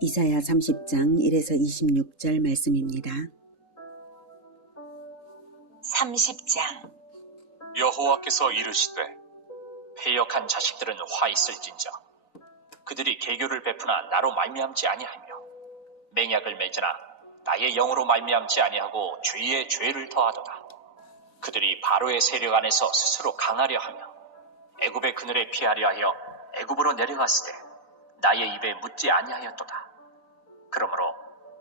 이사야 30장 1에서 26절 말씀입니다. 30장. 여호와께서 이르시되 패역한 자식들은 화 있을진저 그들이 계교를 베푸나 나로 말미암지 아니하며 맹약을 맺으나 나의 영으로 말미암지 아니하고 죄에 죄를 더하도다. 그들이 바로의 세력 안에서 스스로 강하려 하며 애굽의 그늘에 피하려 하여 애굽으로 내려갔으되 나의 입에 묻지 아니하였도다. 그러므로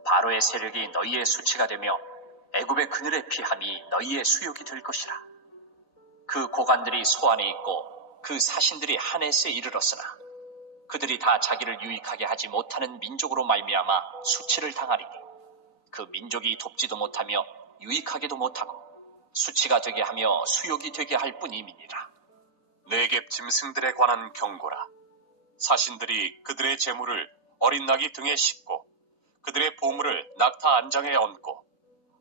바로의 세력이 너희의 수치가 되며 애굽의 그늘에 피함이 너희의 수욕이 될 것이라. 그 고관들이 소안에 있고 그 사신들이 하네스에 이르렀으나 그들이 다 자기를 유익하게 하지 못하는 민족으로 말미암아 수치를 당하리니 그 민족이 돕지도 못하며 유익하게도 못하고 수치가 되게 하며 수욕이 되게 할 뿐임이니라. 네겝 짐승들에 관한 경고라. 사신들이 그들의 재물을 어린 나귀 등에 싣고 그들의 보물을 낙타 안장에 얹고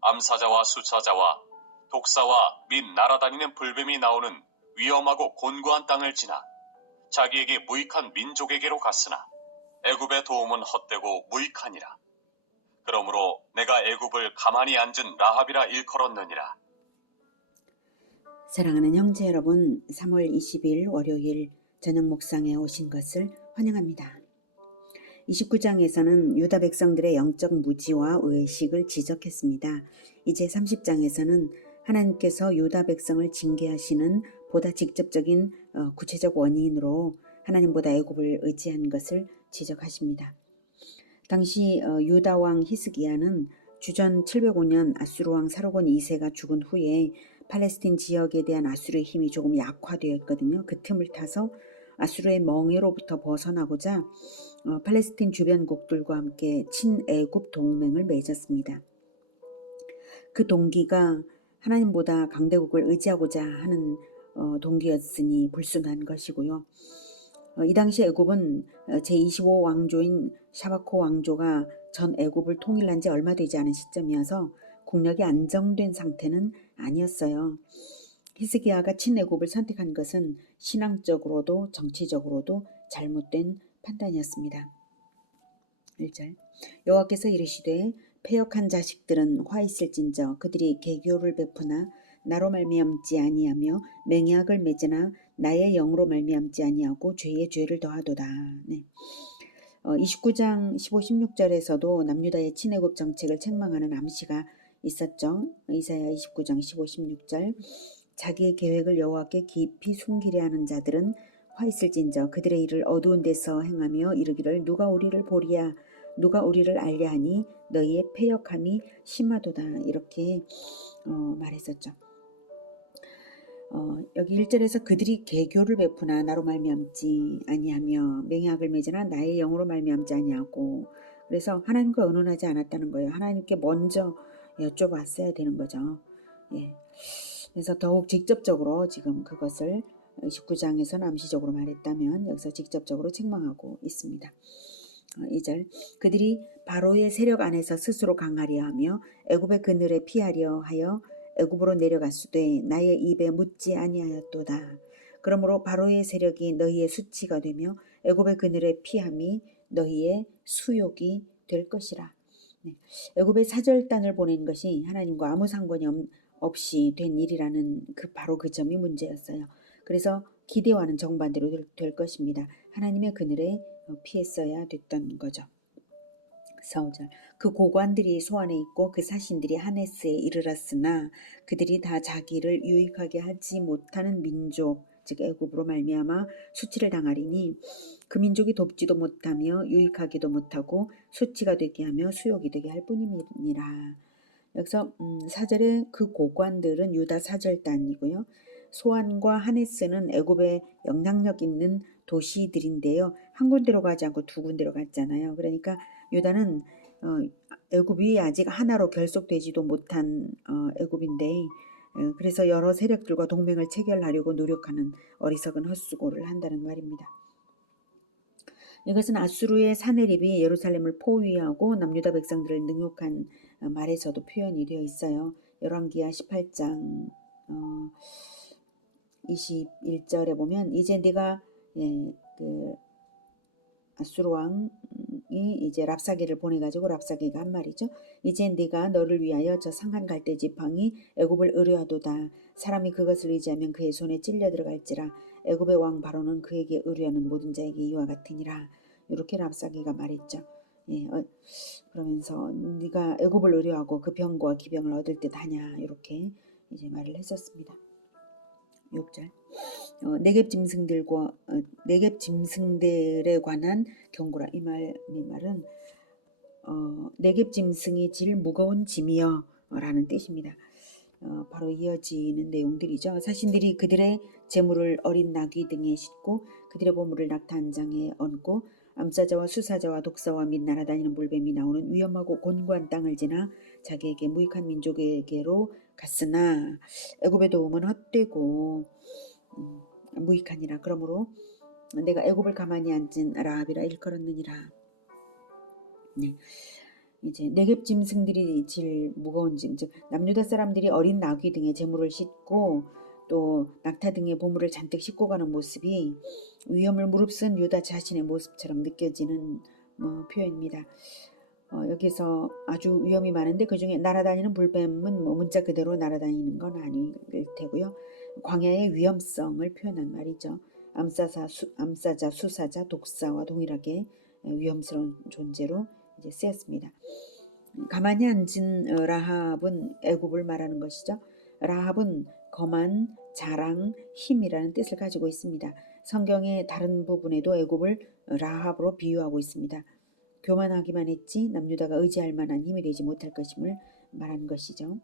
암사자와 수사자와 독사와 및 날아다니는 불뱀이 나오는 위험하고 곤고한 땅을 지나 자기에게 무익한 민족에게로 갔으나 애굽의 도움은 헛되고 무익하니라. 그러므로 내가 애굽을 가만히 앉은 라합이라 일컬었느니라. 사랑하는 형제 여러분, 3월 20일 월요일 저녁 묵상에 오신 것을 환영합니다. 29장에서는 유다 백성들의 영적 무지와 의식을 지적했습니다. 이제 30장에서는 하나님께서 유다 백성을 징계하시는 보다 직접적인 구체적 원인으로 하나님보다 애굽을 의지한 것을 지적하십니다. 당시 유다 왕 히스기야는 주전 705년 아수르 왕 사르곤 2세가 죽은 후에 팔레스틴 지역에 대한 아수르의 힘이 조금 약화되었거든요. 그 틈을 타서 아수르의 멍에로부터 벗어나고자 팔레스틴 주변국들과 함께 친애굽 동맹을 맺었습니다. 그 동기가 하나님보다 강대국을 의지하고자 하는 동기였으니 불순한 것이고요. 이 당시 애굽은 제25 왕조인 샤바코 왕조가 전 애굽을 통일한 지 얼마 되지 않은 시점이어서 국력이 안정된 상태는 아니었어요. 히스기야가 친애굽을 선택한 것은 신앙적으로도 정치적으로도 잘못된 판단이었습니다. 1절 여호와께서 이르시되 패역한 자식들은 화 있을진저 그들이 계교를 베푸나 나로 말미암지 아니하며 맹약을 맺으나 나의 영으로 말미암지 아니하고 죄에 죄를 더하도다. 29장 15, 16절에서도 남유다의 친애굽 정책을 책망하는 암시가 있었죠. 이사야 29장 15, 16절 자기의 계획을 여호와께 깊이 숨기려 하는 자들은 화 있을진저 그들의 일을 어두운 데서 행하며 이르기를 누가 우리를 보리야 누가 우리를 알려 하니 너희의 패역함이 심하도다. 이렇게 말했었죠. 여기 1절에서 그들이 계교를 베푸나 나로 말미암지 아니하며 맹약을 맺으나 나의 영으로 말미암지 아니하고 그래서 하나님과 의논하지 않았다는 거예요. 하나님께 먼저 여쭤봤어야 되는 거죠. 예. 그래서 더욱 직접적으로 지금 그것을 19장에서는 암시적으로 말했다면 여기서 직접적으로 책망하고 있습니다. 2절 그들이 바로의 세력 안에서 스스로 강하려 하며 애굽의 그늘에 피하려 하여 애굽으로 내려갔으되 나의 입에 묻지 아니하였도다. 그러므로 바로의 세력이 너희의 수치가 되며 애굽의 그늘에 피함이 너희의 수욕이 될 것이라. 애굽의 사절단을 보낸 것이 하나님과 아무 상관이 없이 된 일이라는 바로 그 점이 문제였어요. 그래서 기대와는 정반대로 될 것입니다. 하나님의 그늘에 피했어야 됐던 거죠. 4절 그 고관들이 소안에 있고 그 사신들이 하네스에 이르렀으나 그들이 다 자기를 유익하게 하지 못하는 민족 즉 애굽으로 말미암아 수치를 당하리니 그 민족이 돕지도 못하며 유익하기도 못하고 수치가 되게 하며 수욕이 되게 할 뿐이니라. 여기서 4절에 그 고관들은 유다 사절단이고요. 소안과 하네스는 애굽의 영향력 있는 도시들인데요. 한 군데로 가지 않고 두 군데로 갔잖아요. 그러니까 유다는 애굽이 아직 하나로 결속되지도 못한 애굽인데 그래서 여러 세력들과 동맹을 체결하려고 노력하는 어리석은 헛수고를 한다는 말입니다. 이것은 아수르의 사네립이 예루살렘을 포위하고 남유다 백성들을 능욕한 말에서도 표현이 되어 있어요. 열왕기하 18장 21절에 보면 이제 네가 그 아수르 왕이 이제 랍사게를 보내가지고 랍사게가 한 말이죠. 이제 네가 너를 위하여 저 상한 갈대 지팡이 애굽을 의뢰하도다. 사람이 그것을 의지하면 그의 손에 찔려 들어갈지라. 애굽의 왕 바로는 그에게 의뢰하는 모든 자에게 이와 같으니라. 이렇게 랍사게가 말했죠. 예, 그러면서 네가 애굽을 의뢰하고 그 병과 기병을 얻을 듯 하냐 이렇게 이제 말을 했었습니다. 6절. 네겝 짐승들에 관한 경고라. 이 말은 네겝 짐승이 질 무거운 짐이여 라는 뜻입니다. 바로 이어지는 내용들이죠. 사신들이 그들의 재물을 어린 나귀 등에 싣고 그들의 보물을 낙타 한 장에 얹고 암사자와 수사자와 독사와 및 날아다니는 물뱀이 나오는 위험하고 곤고한 땅을 지나 자기에게 무익한 민족에게로 갔으나 애굽의 도움은 헛되고 무익하니라. 그러므로 내가 애굽을 가만히 앉은 라합이라 일컬었느니라. 네. 이제 네겝 짐승들이 질 무거운 짐, 즉 남유다 사람들이 어린 나귀 등의 재물을 싣고 또 낙타 등의 보물을 잔뜩 싣고 가는 모습이 위험을 무릅쓴 유다 자신의 모습처럼 느껴지는 표현입니다. 여기서 아주 위험이 많은데 그 중에 날아다니는 불뱀은 문자 그대로 날아다니는 건 아닐 테고요. 광야의 위험성을 표현한 말이죠. 암사자, 수사자, 독사와 동일하게 위험스러운 존재로 이제 쓰였습니다. 가만히 앉은 라합은 애굽을 말하는 것이죠. 라합은 거만, 자랑, 힘이라는 뜻을 가지고 있습니다. 성경의 다른 부분에도 애굽을 라합으로 비유하고 있습니다. 교만하기만 했지 남유다가 의지할 만한 힘이 되지 못할 것임을 말하는 것이죠.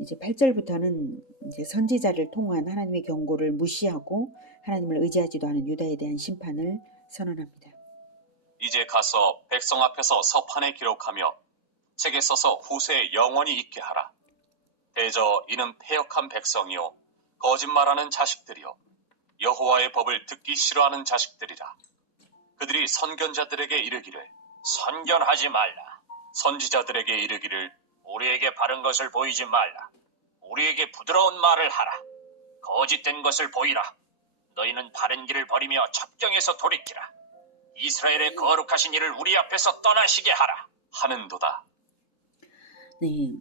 이제 8절부터는 이제 선지자를 통한 하나님의 경고를 무시하고 하나님을 의지하지도 않은 유다에 대한 심판을 선언합니다. 이제 가서 백성 앞에서 서판에 기록하며 책에 써서 후세에 영원히 있게 하라. 대저 이는 패역한 백성이요 거짓말하는 자식들이요 여호와의 법을 듣기 싫어하는 자식들이라. 그들이 선견자들에게 이르기를 선견하지 말라. 선지자들에게 이르기를 우리에게 바른 것을 보이지 말라. 우리에게 부드러운 말을 하라. 거짓된 것을 보이라. 너희는 바른 길을 버리며 첩경에서 돌이키라. 이스라엘의 거룩하신 이를 우리 앞에서 떠나시게 하라. 하는도다. 네,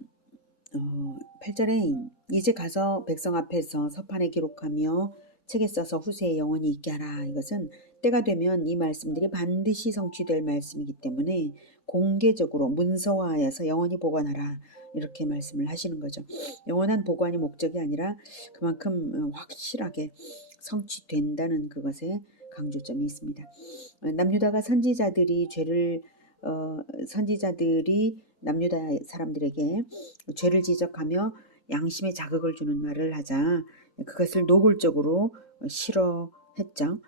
8절에 이제 가서 백성 앞에서 서판에 기록하며 책에 써서 후세에 영원히 있게 하라. 이것은 때가 되면 이 말씀들이 반드시 성취될 말씀이기 때문에 공개적으로 문서화하여서 영원히 보관하라. 이렇게 말씀을 하시는 거죠. 영원한 보관이 목적이 아니라 그만큼 확실하게 성취된다는 그것에 강조점이 있습니다. 남유다가 선지자들이 남유다 사람들에게 죄를 지적하며 양심에 자극을 주는 말을 하자 그것을 노골적으로 싫어했죠.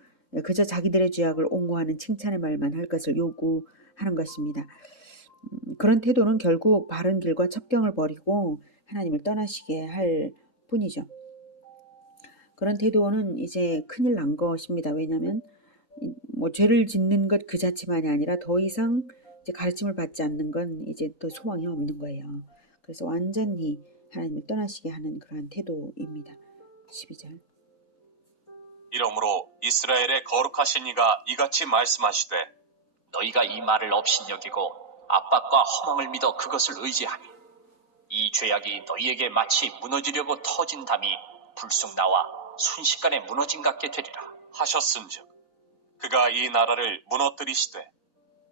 그저 자기들의 죄악을 옹호하는 칭찬의 말만 할 것을 요구하는 것입니다. 그런 태도는 결국 바른 길과 첩경을 버리고 하나님을 떠나시게 할 뿐이죠. 그런 태도는 이제 큰일 난 것입니다. 왜냐하면 죄를 짓는 것 그 자체만이 아니라 더 이상 이제 가르침을 받지 않는 건 이제 또 소망이 없는 거예요. 그래서 완전히 하나님을 떠나시게 하는 그러한 태도입니다. 12절. 이러므로 이스라엘의 거룩하신 이가 이같이 말씀하시되 너희가 이 말을 업신여기고 압박과 허망을 믿어 그것을 의지하니 이 죄악이 너희에게 마치 무너지려고 터진 담이 불쑥 나와 순식간에 무너진 같게 되리라 하셨은즉 그가 이 나라를 무너뜨리시되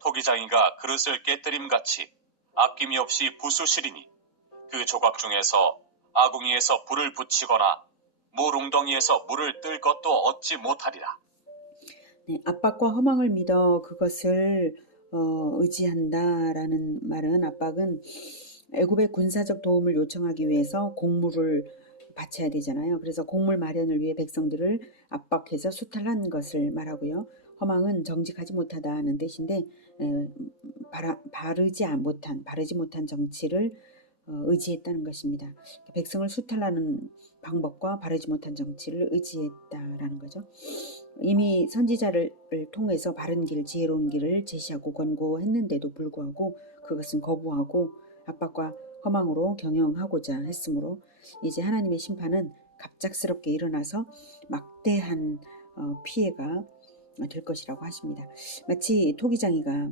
토기장이가 그릇을 깨뜨림같이 아낌이 없이 부수시리니 그 조각 중에서 아궁이에서 불을 붙이거나 물웅덩이에서 물을 뜰 것도 얻지 못하리라. 네, 압박과 허망을 믿어 그것을 의지한다라는 말은 압박은 애굽의 군사적 도움을 요청하기 위해서 곡물을 바쳐야 되잖아요. 그래서 곡물 마련을 위해 백성들을 압박해서 수탈한 것을 말하고요. 허망은 정직하지 못하다는 뜻인데 바르지 못한 정치를 의지했다는 것입니다. 백성을 수탈하는 방법과 바르지 못한 정치를 의지했다라는 거죠. 이미 선지자를 통해서 바른 길, 지혜로운 길을 제시하고 권고했는데도 불구하고 그것은 거부하고 압박과 허망으로 경영하고자 했으므로 이제 하나님의 심판은 갑작스럽게 일어나서 막대한 피해가 될 것이라고 하십니다. 마치 토기장이가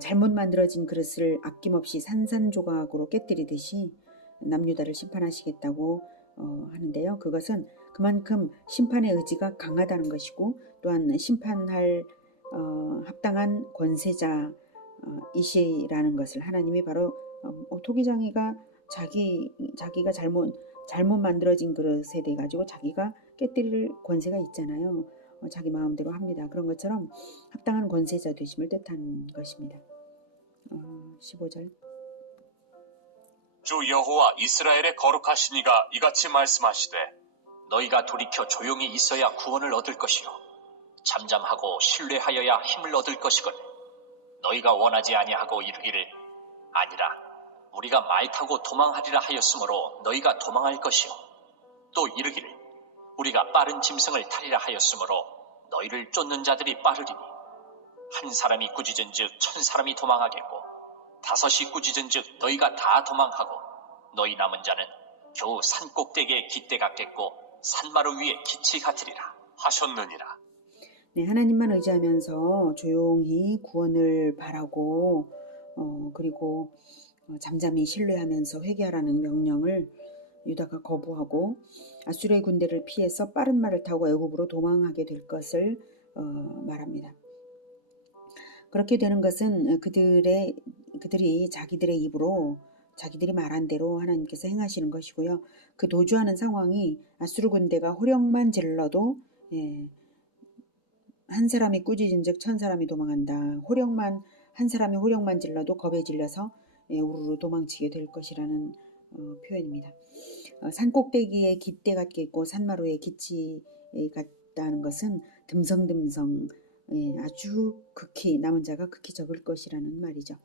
잘못 만들어진 그릇을 아낌없이 산산조각으로 깨뜨리듯이 남유다를 심판하시겠다고 하는데요. 그것은 그만큼 심판의 의지가 강하다는 것이고 또한 심판할 합당한 권세자이시라는 것을 하나님이 바로 토기장이가 자기가 잘못 만들어진 그릇에 대해 가지고 자기가 깨뜨릴 권세가 있잖아요. 자기 마음대로 합니다. 그런 것처럼 합당한 권세자 되심을 뜻한 것입니다. 15절. 주 여호와 이스라엘의 거룩하신 이가 이같이 말씀하시되 너희가 돌이켜 조용히 있어야 구원을 얻을 것이요 잠잠하고 신뢰하여야 힘을 얻을 것이거늘 너희가 원하지 아니하고 이르기를 아니라 우리가 말 타고 도망하리라 하였으므로 너희가 도망할 것이요 또 이르기를 우리가 빠른 짐승을 타리라 하였으므로 너희를 쫓는 자들이 빠르리니 한 사람이 꾸짖은즉 1000사람이 도망하겠고 5이 꾸짖은즉 너희가 다 도망하고 너희 남은 자는 겨우 산꼭대기에 깃대 같겠고 산마루 위에 기치 같으리라 하셨느니라. 네, 하나님만 의지하면서 조용히 구원을 바라고 그리고 잠잠히 신뢰하면서 회개하라는 명령을 유다가 거부하고 아수르의 군대를 피해서 빠른 말을 타고 애굽으로 도망하게 될 것을 말합니다. 그렇게 되는 것은 그들이 자기들의 입으로 자기들이 말한 대로 하나님께서 행하시는 것이고요. 그 도주하는 상황이 아수르 군대가 호령만 질러도 한 사람이 꾸짖은즉 1000사람이 도망한다. 한 사람이 호령만 질러도 겁에 질려서 우르르 도망치게 될 것이라는 표현입니다. 산꼭대기에 깃대 같겠고 산마루에 기치 같다는 것은 듬성듬성 아주 극히 남은 자가 극히 적을 것이라는 말이죠.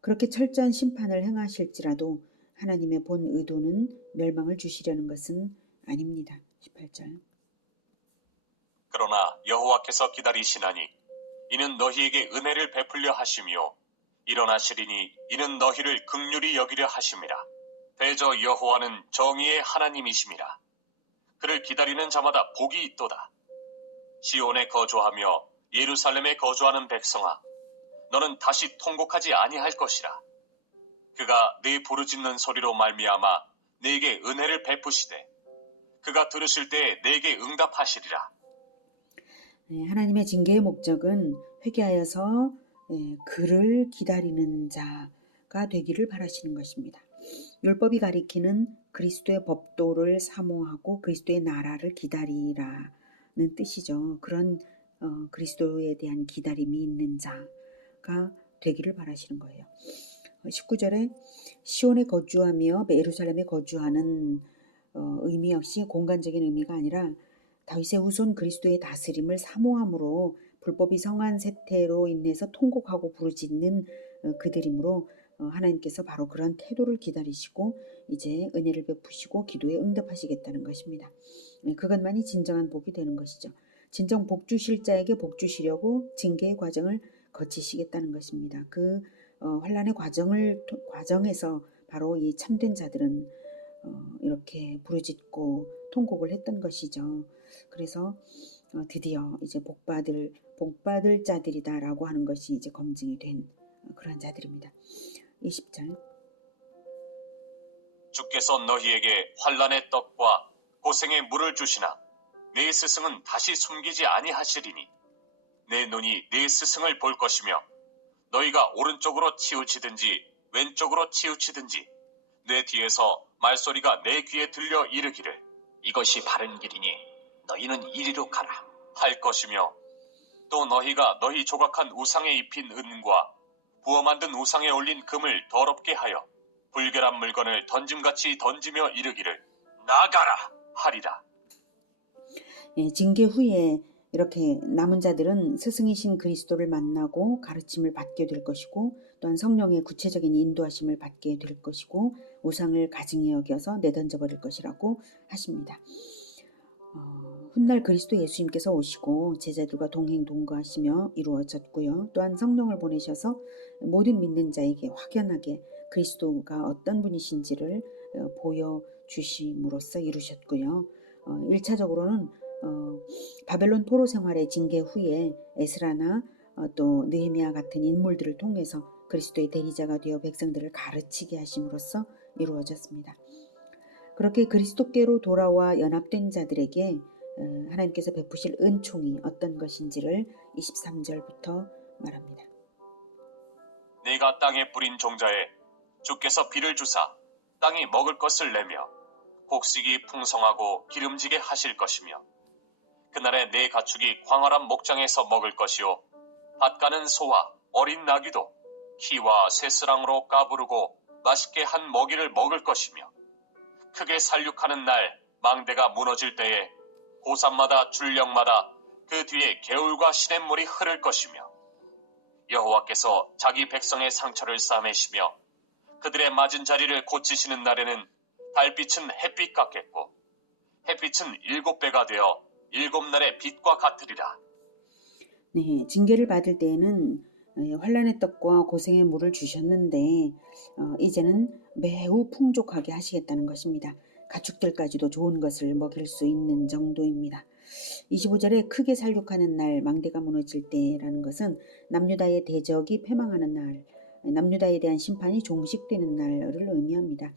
그렇게 철저한 심판을 행하실지라도 하나님의 본 의도는 멸망을 주시려는 것은 아닙니다. 18절. 그러나 여호와께서 기다리시나니 이는 너희에게 은혜를 베풀려 하시며 일어나시리니 이는 너희를 긍휼히 여기려 하심이라. 대저 여호와는 정의의 하나님이심이라. 그를 기다리는 자마다 복이 있도다. 시온에 거주하며 예루살렘에 거주하는 백성아, 너는 다시 통곡하지 아니할 것이라. 그가 네 부르짖는 소리로 말미암아 네게 은혜를 베푸시되 그가 들으실 때에 네게 응답하시리라. 하나님의 징계의 목적은 회개하여서 그를 기다리는 자가 되기를 바라시는 것입니다. 율법이 가리키는 그리스도의 법도를 사모하고 그리스도의 나라를 기다리라는 뜻이죠. 그런 그리스도에 대한 기다림이 있는 자가 되기를 바라시는 거예요. 19절에 시온에 거주하며 예루살렘에 거주하는 의미 역시 공간적인 의미가 아니라 다윗의 후손 그리스도의 다스림을 사모함으로 불법이 성한 세태로 인해서 통곡하고 부르짖는 그들이므로 하나님께서 바로 그런 태도를 기다리시고 이제 은혜를 베푸시고 기도에 응답하시겠다는 것입니다. 그것만이 진정한 복이 되는 것이죠. 진정 복 주실 자에게 복 주시려고 징계의 과정을 거치시겠다는 것입니다. 그 환난의 과정에서 바로 이 참된 자들은 이렇게 부르짖고 통곡을 했던 것이죠. 그래서 드디어 이제 복받을 자들이다라고 하는 것이 이제 검증이 된 그런 자들입니다. 20절. 주께서 너희에게 환난의 떡과 고생의 물을 주시나 네 스승은 다시 숨기지 아니하시리니 내 눈이 네 스승을 볼 것이며 너희가 오른쪽으로 치우치든지 왼쪽으로 치우치든지 내 뒤에서 말소리가 내 귀에 들려 이르기를 이것이 바른 길이니 너희는 이리로 가라 할 것이며 또 너희가 너희 조각한 우상에 입힌 은과 부어 만든 우상에 올린 금을 더럽게 하여 불결한 물건을 던짐같이 던지며 이르기를 나가라 하리라. 징계 후에 이렇게 남은 자들은 스승이신 그리스도를 만나고 가르침을 받게 될 것이고 또한 성령의 구체적인 인도하심을 받게 될 것이고 우상을 가증히 여겨서 내던져 버릴 것이라고 하십니다. 훗날 그리스도 예수님께서 오시고 제자들과 동행동거하시며 이루어졌고요. 또한 성령을 보내셔서 모든 믿는 자에게 확연하게 그리스도가 어떤 분이신지를 주심으로써 이루셨고요. 1차적으로는 바벨론 포로 생활의 징계 후에 에스라나 또 느헤미야 같은 인물들을 통해서 그리스도의 대리자가 되어 백성들을 가르치게 하심으로써 이루어졌습니다. 그렇게 그리스도께로 돌아와 연합된 자들에게 하나님께서 베푸실 은총이 어떤 것인지를 23절부터 말합니다. 내가 땅에 뿌린 종자에 주께서 비를 주사 땅이 먹을 것을 내며 곡식이 풍성하고 기름지게 하실 것이며 그날에 내 가축이 광활한 목장에서 먹을 것이요 밭 가는 소와 어린 나귀도 키와 쇠스랑으로 까부르고 맛있게 한 먹이를 먹을 것이며 크게 살육하는 날 망대가 무너질 때에 고산마다 줄령마다 그 뒤에 개울과 시냇물이 흐를 것이며 여호와께서 자기 백성의 상처를 싸매시며 그들의 맞은 자리를 고치시는 날에는 달빛은 햇빛 같겠고 햇빛은 7배가 되어 7날의 빛과 같으리라. 네, 징계를 받을 때에는 환난의 떡과 고생의 물을 주셨는데 이제는 매우 풍족하게 하시겠다는 것입니다. 가축들까지도 좋은 것을 먹일 수 있는 정도입니다. 25절에 크게 살육하는 날 망대가 무너질 때라는 것은 남유다의 대적이 패망하는 날, 남유다에 대한 심판이 종식되는 날을 의미합니다.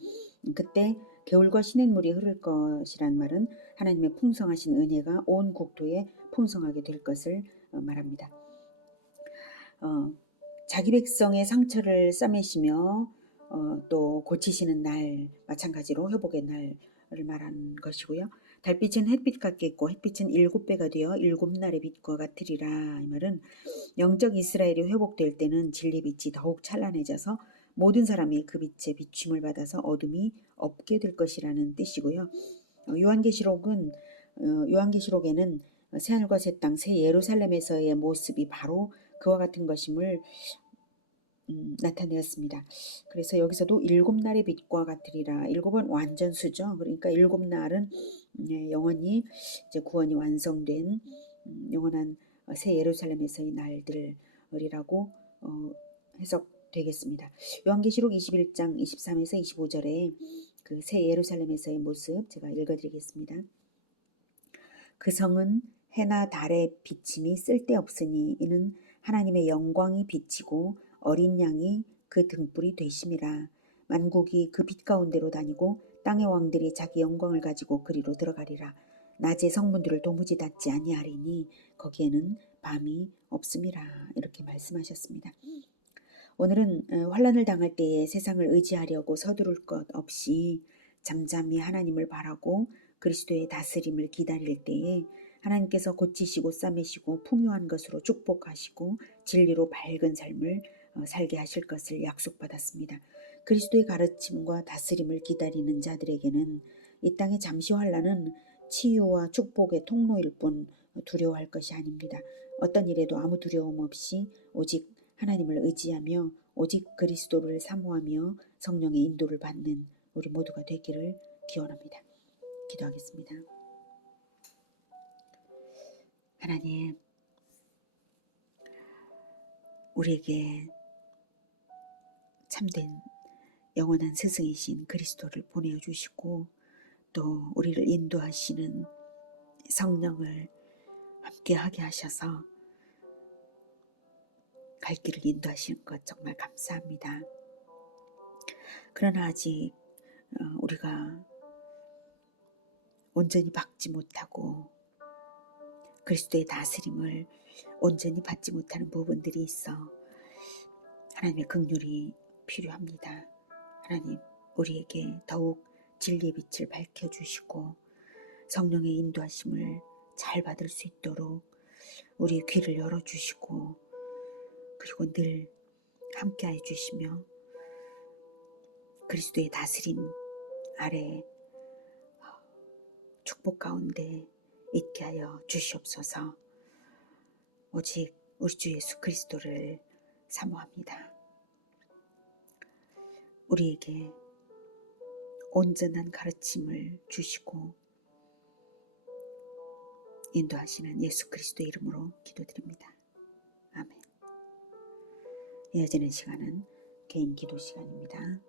그때 개울과 시냇물이 흐를 것이란 말은 하나님의 풍성하신 은혜가 온 국토에 풍성하게 될 것을 말합니다. 자기 백성의 상처를 싸매시며 또 고치시는 날, 마찬가지로 회복의 날을 말하는 것이고요. 달빛은 햇빛 같겠고 햇빛은 7배가 되어 7날의 빛과 같으리라. 이 말은 영적 이스라엘이 회복될 때는 진리의 빛이 더욱 찬란해져서 모든 사람이 그 빛에 비춤을 받아서 어둠이 없게 될 것이라는 뜻이고요. 요한계시록에는 새하늘과 새 땅, 새 예루살렘에서의 모습이 바로 그와 같은 것임을 나타내었습니다. 그래서 여기서도 7날의 빛과 같으리라. 7은 완전수죠. 그러니까 7날은 영원히 이제 구원이 완성된 영원한 새 예루살렘에서의 날들이라고 해석되겠습니다. 요한계시록 21장 23에서 25절에 그 새 예루살렘에서의 모습 제가 읽어드리겠습니다. 그 성은 해나 달의 비침이 쓸데없으니 이는 하나님의 영광이 비치고 어린 양이 그 등불이 되심이라. 만국이 그 빛 가운데로 다니고 땅의 왕들이 자기 영광을 가지고 그리로 들어가리라. 낮에 성문들을 도무지 닫지 아니하리니 거기에는 밤이 없음이라. 이렇게 말씀하셨습니다. 오늘은 환난을 당할 때에 세상을 의지하려고 서두를 것 없이 잠잠히 하나님을 바라고 그리스도의 다스림을 기다릴 때에 하나님께서 고치시고 싸매시고 풍요한 것으로 축복하시고 진리로 밝은 삶을 살게 하실 것을 약속받았습니다. 그리스도의 가르침과 다스림을 기다리는 자들에게는 이 땅의 잠시 환난은 치유와 축복의 통로일 뿐 두려워할 것이 아닙니다. 어떤 일에도 아무 두려움 없이 오직 하나님을 의지하며 오직 그리스도를 사모하며 성령의 인도를 받는 우리 모두가 되기를 기원합니다. 기도하겠습니다. 하나님, 우리에게 참된 영원한 스승이신 그리스도를 보내주시고 또 우리를 인도하시는 성령을 함께하게 하셔서 갈 길을 인도하시는 것 정말 감사합니다. 그러나 아직 우리가 온전히 받지 못하고 그리스도의 다스림을 온전히 받지 못하는 부분들이 있어 하나님의 긍휼이 필요합니다. 하나님, 우리에게 더욱 진리의 빛을 밝혀주시고 성령의 인도하심을 잘 받을 수 있도록 우리의 귀를 열어주시고 그리고 늘 함께해 주시며 그리스도의 다스림 아래 축복 가운데 있게 하여 주시옵소서. 오직 우리 주 예수 그리스도를 사모합니다. 우리에게 온전한 가르침을 주시고 인도하시는 예수 그리스도의 이름으로 기도드립니다. 아멘. 이어지는 시간은 개인 기도 시간입니다.